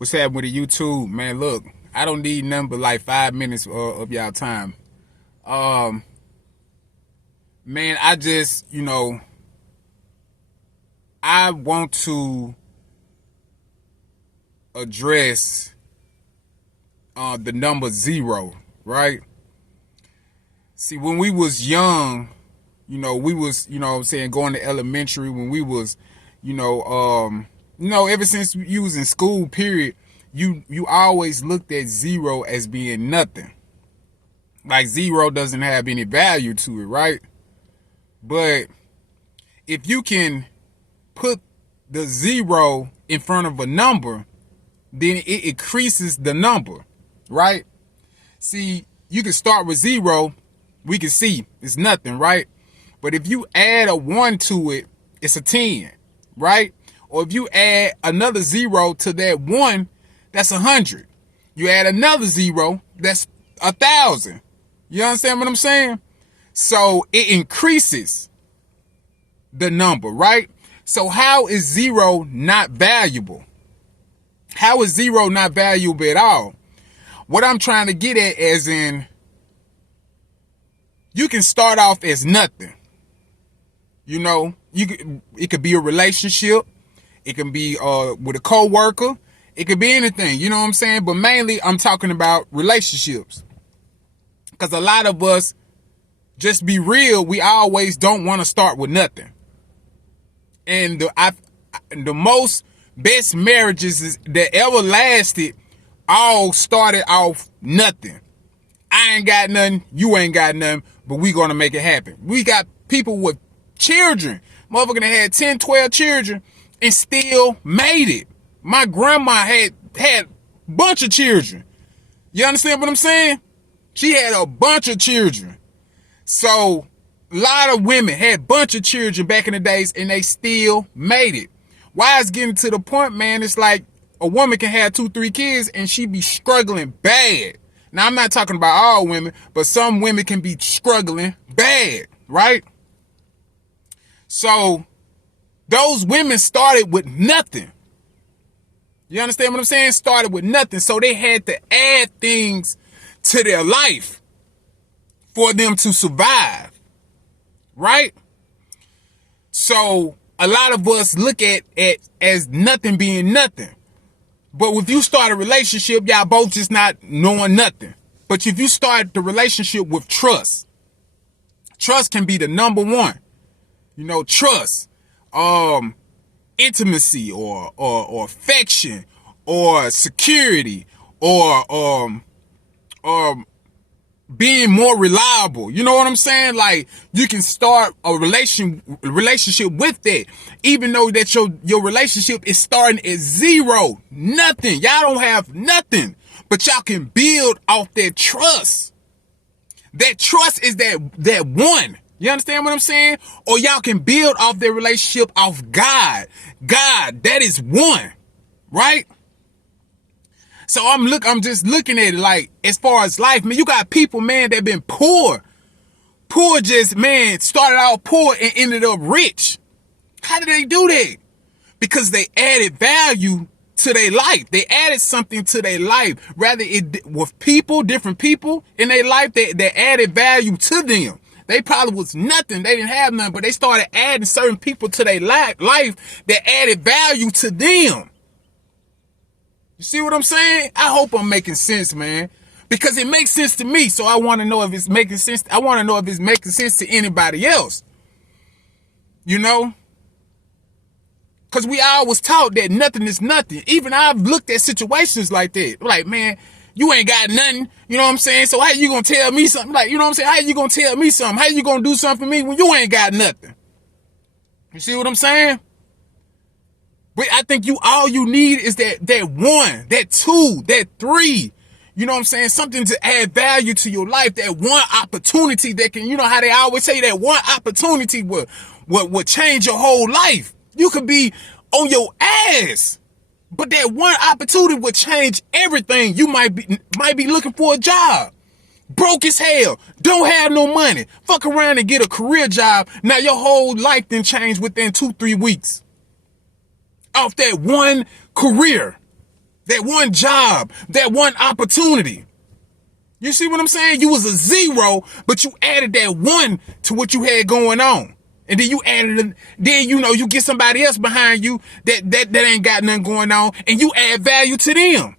What's happening with the YouTube, man? Look, I don't need nothing but like 5 minutes of y'all time. Um, Man, I just, I want to address the number zero, right? See, when we was young, we was, what I'm saying, going to elementary, when we was, ever since you was in school, period, you always looked at zero as being nothing. Like zero doesn't have any value to it, right? But if you can put the zero in front of a number, then it increases the number, right? See, you can start with zero, we can see it's nothing, right? But if you add a 1 to it, it's a 10, right? Or if you add another zero to that 1, that's 100. You add another zero, that's 1,000. You understand what I'm saying? So it increases the number, right? So how is zero not valuable? How is zero not valuable at all? What I'm trying to get at is you can start off as nothing. It could be a relationship. It can be with a coworker. It could be anything, you know what I'm saying? But mainly I'm talking about relationships. Because a lot of us, just be real, we always don't want to start with nothing. And the most best marriages that ever lasted all started off nothing. I ain't got nothing, you ain't got nothing, but we gonna make it happen. We got people with children. Motherfucker that had 10, 12 children and still made it. My grandma had a bunch of children. You understand what I'm saying? She had a bunch of children. So a lot of women had a bunch of children back in the days and they still made it. Why it's getting to the point, man, it's like a woman can have 2, 3 kids and she be struggling bad. Now, I'm not talking about all women, but some women can be struggling bad, right? So those women started with nothing. You understand what I'm saying? Started with nothing. So they had to add things to their life for them to survive, right? So a lot of us look at it as nothing being nothing. But if you start a relationship, y'all both just not knowing nothing. But if you start the relationship with trust, trust can be the number one. Trust, intimacy or affection or security or being more reliable. You know what I'm saying? Like, you can start a relationship with that, even though that your relationship is starting at zero, nothing. Y'all don't have nothing, but y'all can build off that trust. That trust is that one. You understand what I'm saying? Or y'all can build off their relationship off God. God, that is one, right? So I'm just looking at it like, as far as life, man, you got people, man, that been poor. Poor just, man, started out poor and ended up rich. How did they do that? Because they added value to their life. They added something to their life. Rather, it with people, different people in their life that added value to them. They probably was nothing. They didn't have nothing, but they started adding certain people to their life that added value to them. You see what I'm saying? I hope I'm making sense, man. Because it makes sense to me. So I want to know if it's making sense. I want to know if it's making sense to anybody else. Because we always taught that nothing is nothing. Even I've looked at situations like that. Like, man, you ain't got nothing. You know what I'm saying? So how you going to tell me something? Like, you know what I'm saying? How you going to tell me something? How you going to do something for me when you ain't got nothing? You see what I'm saying? But I think all you need is that 1, that 2, that 3. You know what I'm saying? Something to add value to your life. That one opportunity that can, how they always say, that one opportunity will change your whole life. You could be on your ass, but that one opportunity will change everything. You might be looking for a job. Broke as hell. Don't have no money. Fuck around and get a career job. Now your whole life then changed within 2-3 weeks. Off that one career that one job, that one opportunity. You see what I'm saying? You was a 0, but you added that 1 to what you had going on. And then you added, then you get somebody else behind you that ain't got nothing going on, and you add value to them.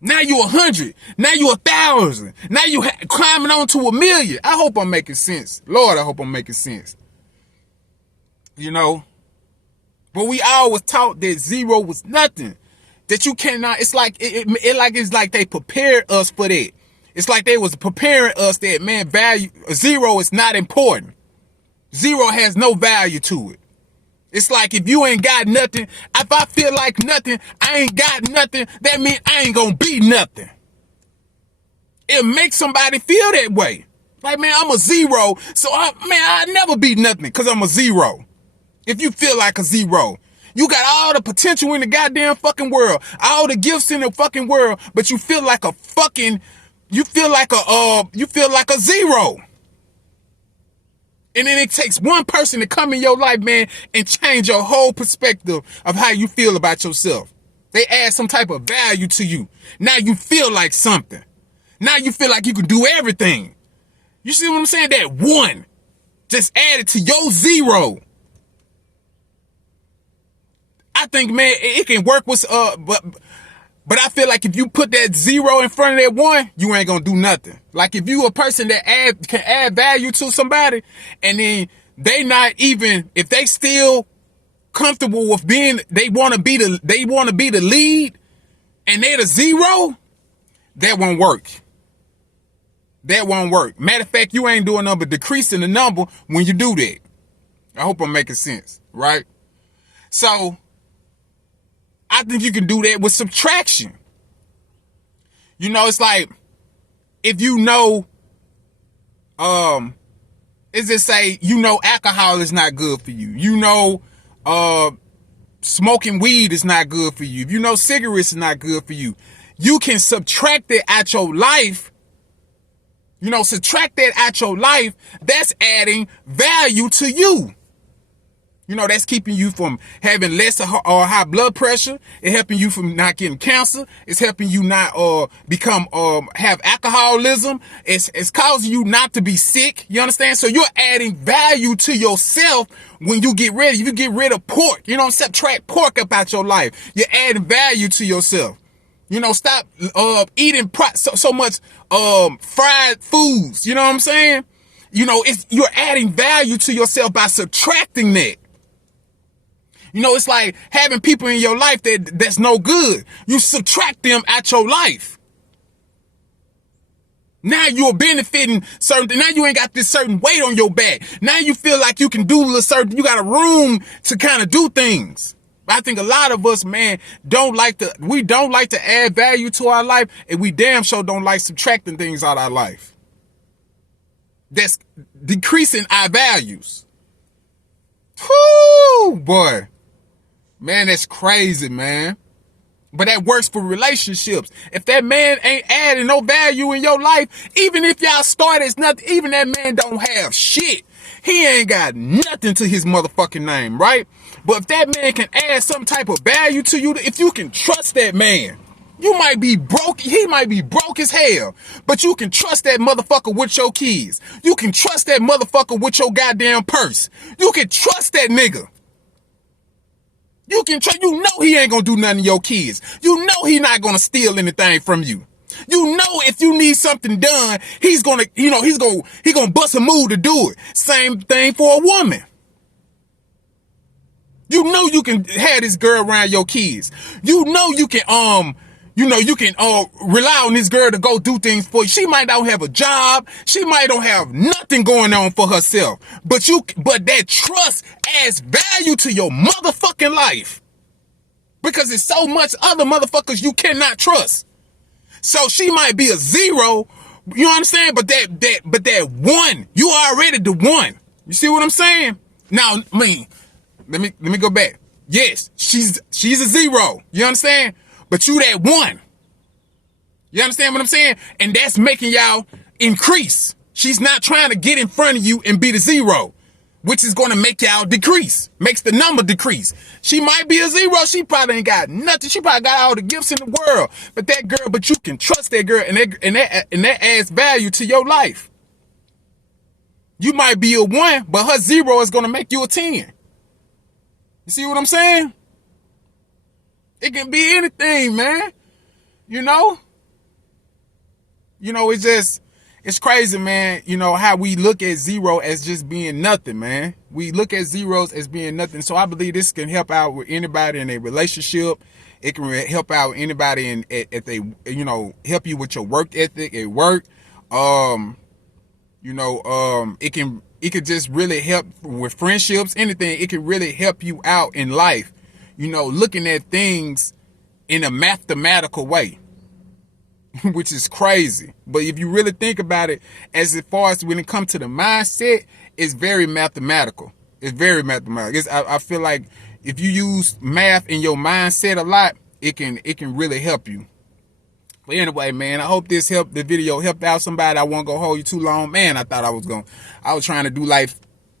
Now you 100. Now you 1,000. Now you climbing on to 1,000,000. I hope I'm making sense. Lord, I hope I'm making sense. But we always taught that 0 was nothing. That you cannot. It's like it's like they prepared us for that. It's like they was preparing us that, man, value 0 is not important. 0 has no value to it. It's like if you ain't got nothing, if I feel like nothing, I ain't got nothing, that means I ain't gonna be nothing. It makes somebody feel that way. Like, man, I'm a 0, so I'll never be nothing because I'm a 0. If you feel like a 0. You got all the potential in the goddamn fucking world, all the gifts in the fucking world, but you feel like a 0. And then it takes one person to come in your life, man, and change your whole perspective of how you feel about yourself. They add some type of value to you. Now you feel like something. Now you feel like you can do everything. You see what I'm saying? That 1 just added to your 0. I think, man, it can work with, but I feel like if you put that 0 in front of that 1, you ain't gonna do nothing. Like if you a person that can add value to somebody, and then they not even, if they still comfortable with being, they want to be the lead, and they're the 0, that won't work. That won't work. Matter of fact, you ain't doing nothing but decreasing the number when you do that. I hope I'm making sense, right? So I think you can do that with subtraction. It's like, if it's just say, alcohol is not good for you. Smoking weed is not good for you. If cigarettes is not good for you. You can subtract it out your life. Subtract that out your life. That's adding value to you. That's keeping you from having less or high blood pressure. It's helping you from not getting cancer. It's helping you not have alcoholism. It's causing you not to be sick. You understand? So you're adding value to yourself when you get rid of. You get rid of pork. Subtract pork up out your life. You're adding value to yourself. Stop eating so much fried foods. You know what I'm saying? You're adding value to yourself by subtracting that. It's like having people in your life that's no good. You subtract them out your life. Now you're benefiting certain. Now you ain't got this certain weight on your back. Now you feel like you can do you got a room to kind of do things. But I think a lot of us, man, we don't like to add value to our life, and we damn sure don't like subtracting things out of our life. That's decreasing our values. Whoo, boy. Man, that's crazy, man. But that works for relationships. If that man ain't adding no value in your life, even if y'all start as nothing, even that man don't have shit. He ain't got nothing to his motherfucking name, right? But if that man can add some type of value to you, if you can trust that man, you might be broke. He might be broke as hell, but you can trust that motherfucker with your keys. You can trust that motherfucker with your goddamn purse. You can trust that nigga. You can trust. He ain't gonna do nothing to your kids. He not gonna steal anything from you. If you need something done, he's gonna bust a move to do it. Same thing for a woman. You can have this girl around your kids. You can rely on this girl to go do things for you. She might not have a job. She might don't have nothing going on for herself. But that trust adds value to your motherfucking life. Because there's so much other motherfuckers you cannot trust. So she might be a 0, you understand? But that 1, you already the 1. You see what I'm saying? Now, let me go back. Yes, she's a 0. You understand? But you that 1. You understand what I'm saying? And that's making y'all increase. She's not trying to get in front of you and be the 0. which is going to make y'all decrease, makes the number decrease. She might be a 0. She probably ain't got nothing. She probably got all the gifts in the world. But you can trust that girl, and that adds value to your life. You might be a 1, but her 0 is going to make you a 10. You see what I'm saying? It can be anything, man. You know, it's crazy, man. You know, how we look at 0 as just being nothing, man. We look at zeros as being nothing. So I believe this can help out with anybody in a relationship. It can help out anybody if they, help you with your work ethic at work. It could just really help with friendships, anything. It can really help you out in life, looking at things in a mathematical way, which is crazy. But if you really think about it, as far as when it comes to the mindset, it's very mathematical. It's very mathematical. I feel like if you use math in your mindset a lot, it can really help you. But anyway, man, I hope the video helped out somebody. I won't go hold you too long. Man, I was trying to do like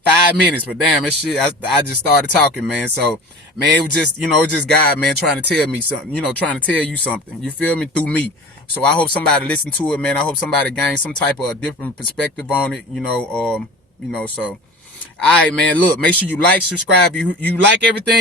5 minutes, but damn, that shit, I just started talking, man. So, man, it was just God, man, trying to tell me something, trying to tell you something. You feel me? Through me. So I hope somebody listened to it, man. I hope somebody gained some type of different perspective on it, so. All right, man, look, make sure you like, subscribe. You like everything.